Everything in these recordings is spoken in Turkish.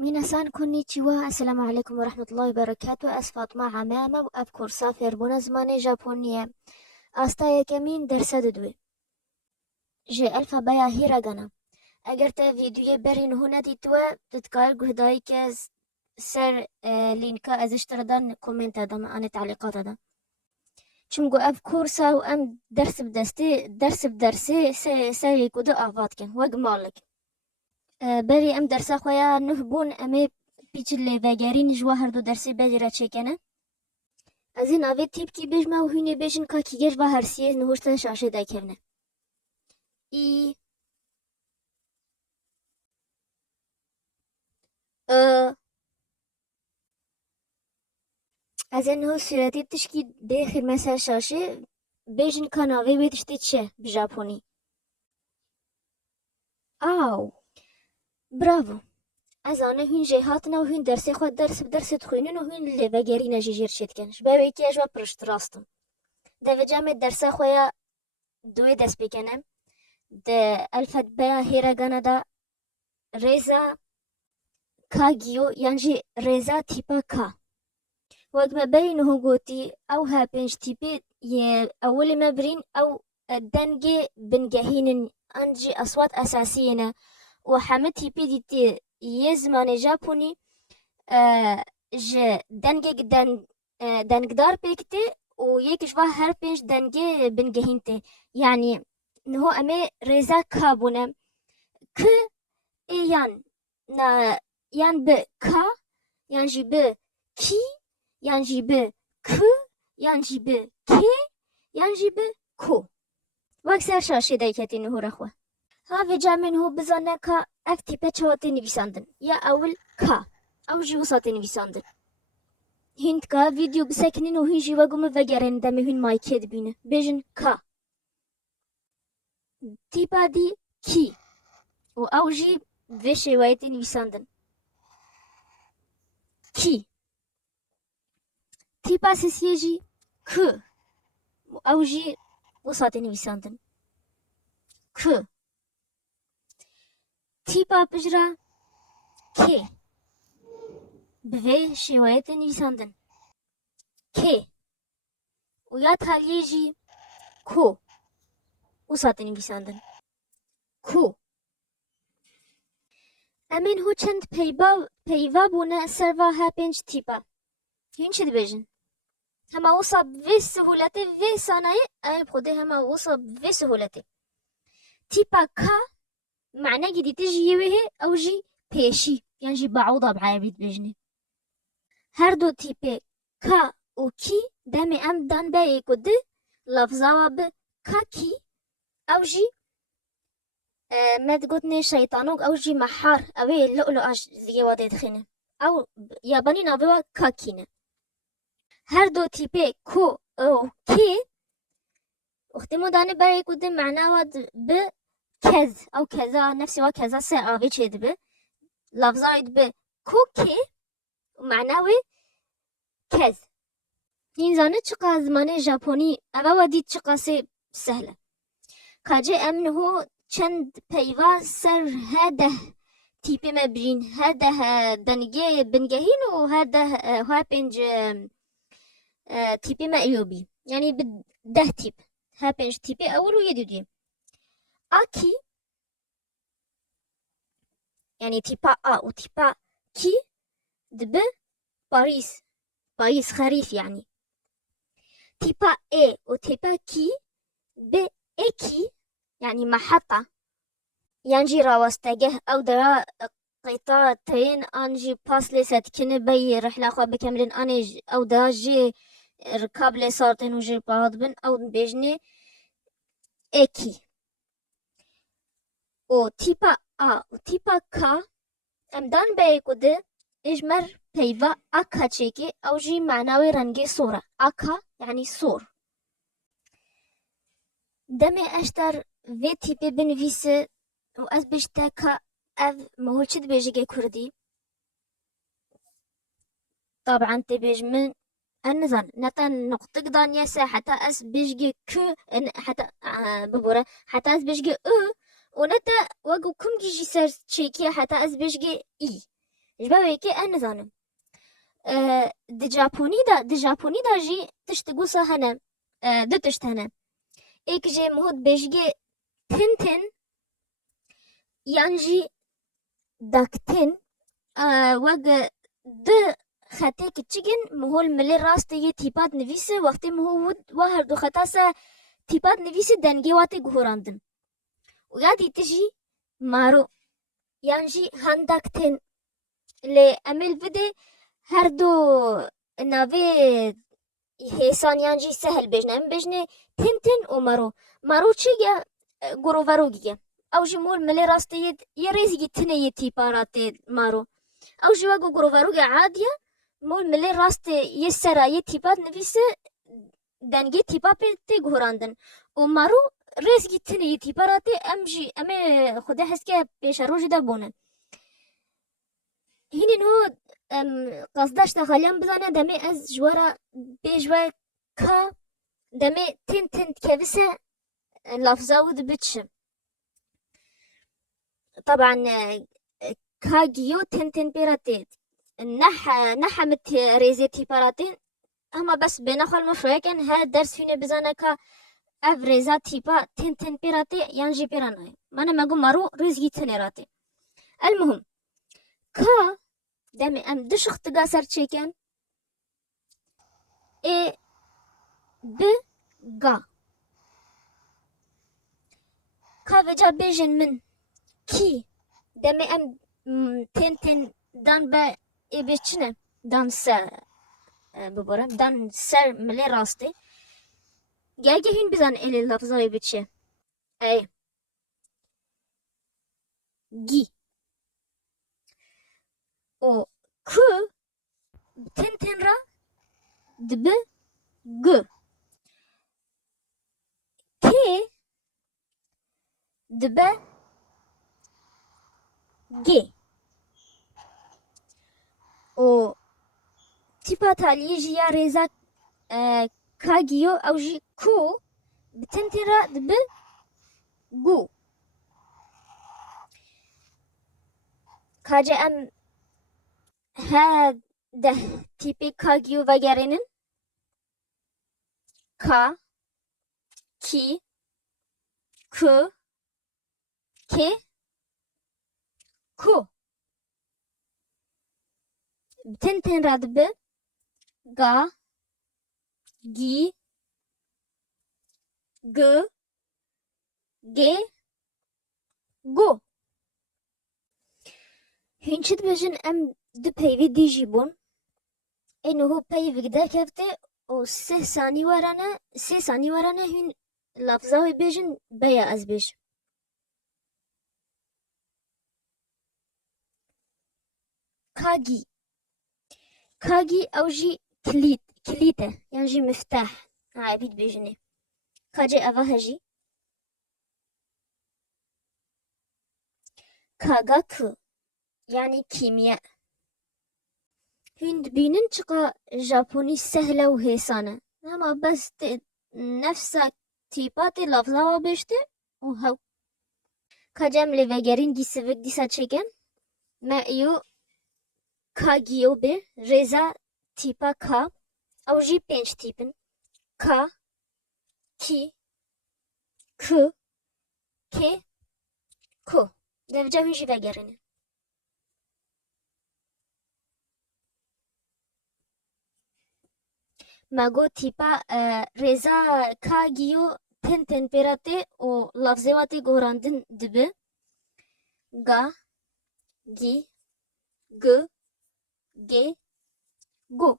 ميناسان كونيتشوا السلام عليكم ورحمة الله وبركاته. از فاطمة عمامة و اف کورسا فێربوونە زمانی ژاپۆنیە. ئاستایەکەمین دەرسە دەدوێ ژێ ئەلفەبەیە هیرەگەنە. ئەگەر تا ڤیدیۆیە بەرین هوو نەدیتووە دتکار گوهدایی کە سەر لینکە ئەزشترەدان کۆمنتە دەمە ئانێ تعلیقاتەدا چونگو ئەف کورسا و ئەم دەرس بدەرسێ سەرێک و دە ئاڤاتکەن وەک ماڵک بەری ئەم دەرسە خۆیان نوح بوون ئەمێ پیچ لێڤەگەرین ژوا هەردوو دەرسی بەجرە چێکەنە ئەزێ ناوێ تیپکی بێژمە و هوینێ بێژن کاکی گەش بە هەرسیە نهۆشتە شاشێ دایکەونە ئی ئەزێ نهۆ سوورەتی تشکی دێخی مەسەر شاشێ بێژن کا ناوێ وێ تشتێ چێ بژاپۆنی ئاو براڤۆ ئەزانە هوین ژێ هاتنە و هوین دەرسێ خۆ دەرست خوێنن و هوین لێڤەگەرینە ژی ژێر چێتکەن ji bevekî ez pişt rastim devecamê dersa xwe ya duê dest pêkene di elfebeya hêregana da rêza ka giyo yan jî rêza tîpa ka wek me berî niho gotî ew hepênc tîpê yê ewilê me birîn ew dengê bingehînin an jî aswat esasiyê ne û hemû tîpê dîtê yê zimanê Japonî ji dengek dengdar pêk tê û yek ji va her pênc dengê bingehîn tê yanî niho em ê rêza ka bûne k ê yan bi ka yan jî bi kî yan jî bi k yan jî bi kê yan jî bi ko wek ser şaşê dayiketê niho re xwe havê camê niho bizane ka ev tîpe çawa tê nivîsandin ya ewil ka ew jî wisa tê nivîsandin hîn tika vîdeo bisekinin û hîn jî wek min vegerên demê hûn maykê dibîne bêjin ka tîpa dî kî û ew jî vê şêwayê tê nivîsandin kî tîpa sesiyê jî k û ew jî wisa tê nivîsandin k tîpa pijra kê bi vê şêwayê tê nivîsandin kê û ya taliyê jî ko wisa tê nivîsandin ko em ên hû çend peyva bûne ser va her pênc tîpa hûn çi dibêjin hema wisa vê sihûletê vê sanayê em xwedê hema wisa vê sihûletê tîpa ka معنەی دیتە ji yê wê hê ew jî pêşî yan jî beûda bi erebî dibêjinê her du tîpê ka û kî demê em dan beyê ku di lafza wa bi ka kî ew jî me digotinê şeytanok ew jî mehar ew ê lu'lu'a ziyê wa dê dixîne ew yabanî navê wa ka kî ne her du tîpê ku û kê wextê me danê berê ku di mena wa bi kez ew keza nefsê wa keza ser avê çê dibe lafzayê dibe ku kê û mena wê kez hîn zanî çiqa zimanê Japonî ev wa dît çiqa sê sehl e kacê em niho çend peyva ser her deh tîpê me birîn her deh dengê bingehîn û her pênc tîpê me eyobî yanî bi deh tîp her pênc tîpê ewil û yê dûduyê Aki yani tîpa a û tîpa kî dibe Parîs xerîf yani tîpa ê û tîpa kî bi ekî yani meheta yan jî rawastegeh ew dera qîta tên an jî pas lê sedikine beyê rihla xwe bikemilin anê ew dera jê rikab lê sar tên û jê para dibin ew dibêjinê ekî û tîpa a û tîpa ka em dan beyê ku di êjmer peyva aka çêkê ew jî mena wê rengê sor e aka yani sor demê eşter vê tîpê binivîse û ez bêjte ka ev mehûl çi dibêje kurdî taban tê bêj min en nizanim neta noqtik daniye se heta ez bêjgê ku heta bibore heta ez bêjgê û neta wek kum jî ser çêkî heta ez bêjgê î جبه که ان زانم د ژاپونی دا جی تشت گوسا هنه دو تشت هنه ایک جی مهود بجگه تن یان جی داکتن وگ د خطه کچگن مهول ملی راست یه تیپات نویسه وقتی مهود و هر دو خطا سه تیپات نویسه دنگی واتی گهراندن و یادی تجی مارو یان جی هنداکتن لی امل بده هر دو ناوی هیسانیان جی سهل بجنه ام بجنه تن و مارو چی گه گروورو گیه او جی مول ملی راسته یه ریزی تنه یه تیپارات مارو او جی وگو گروورو گه عادیه مول ملی راسته یه سرا یه تیپات نویسه دنگی تیپا پیتی گهراندن و مارو ریزی تنه یه تیپارات ام جی ام خوده هست که پیش رو جده بونه هینین هو قصدش تخالیم بزنه دمی از جوارا بیجوه که دمی تن کبسه لفظه ود بتشم طبعا كاجيو تن بيراتين نحمت ريزيتي باراتين اما بس بنخل مشوية كان هذا الدرس فيني بزانا كا افريزا تيبا تن بيراتي يانجي بيراناي مانا ماغو مارو ريزي تنيراتي المهم كا دامي ام دش اختقا سر كان اي ب غا كا وجا بيجن من كي دامي ام تن دان با ای بچنه دان سر ببرم دان سر ملی راسته گرگه هین بزن الی لفظای بچه ای گی او که تن را دب گ که دب گی او تیپا تالی جی یا ریزا کاگیو او جی کو بتن را دب گو کاجه ام ها ده تیپی کاگیو وگرینن کا کی که که کو بتن را دب گا گی گ گه گو هینچت بجن ام دو پیوی دیجی بون اینو هو پیوی گده کفته و 3 ثانی ورانه هین لفظه های بجن بیا از بج کاگی او جی کلیته یعنی جی مفتاح عبید بجنه کاجه اوه هجی کاگاکو yani kimya. Hünd binin çıka Japoni sehle و hesane. Ama bas nefsa tipati lafza wa beşte o hav. Kacem li vegerin gisivik disa çeken. Me iyo kagiyo be reza tipa ka. Av ji 5 tipin. Ka, ki, ku, ke, ku. Devca hün ji vegerini. مگو تیپا رزا کاگیو تن پیراته و لفظواتی گوراندن دبه گا گی گ گه گو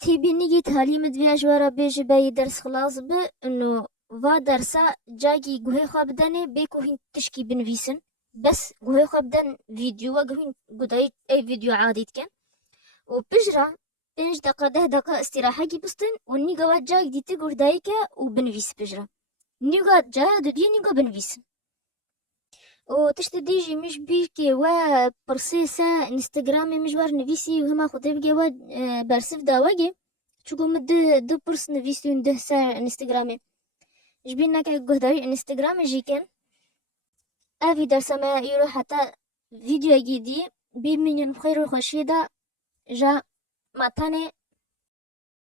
تیبینی گی تعلیم دوی جوارا بیج بایی درس خلاص به انو و درسا جاگی گوه خواب دنه بیکو هین تشکی بنویسن بس گوه خواب دن ویدیو و گوهین گودای ای ویدیو عادیت کن و بجرا 5 دقیقه 10 دقیقه استراحه گی بستن و نیگا جاگ دیتی گودای که و بنویس بجرا نیگا جا دو دی نیگا بنویسن و تشت دیجی مش بیکی و پرسی سا انستگرامی مجوار نویسی و هما خوده بگه و برسف داوگه چون مد دو پرس نویسیون ده سا انستگرامی جبينا كي قهدري انستغرام جيكن افي درس ما يرو حتى فيديو جديد بمن خير خشيدة جا ماتاني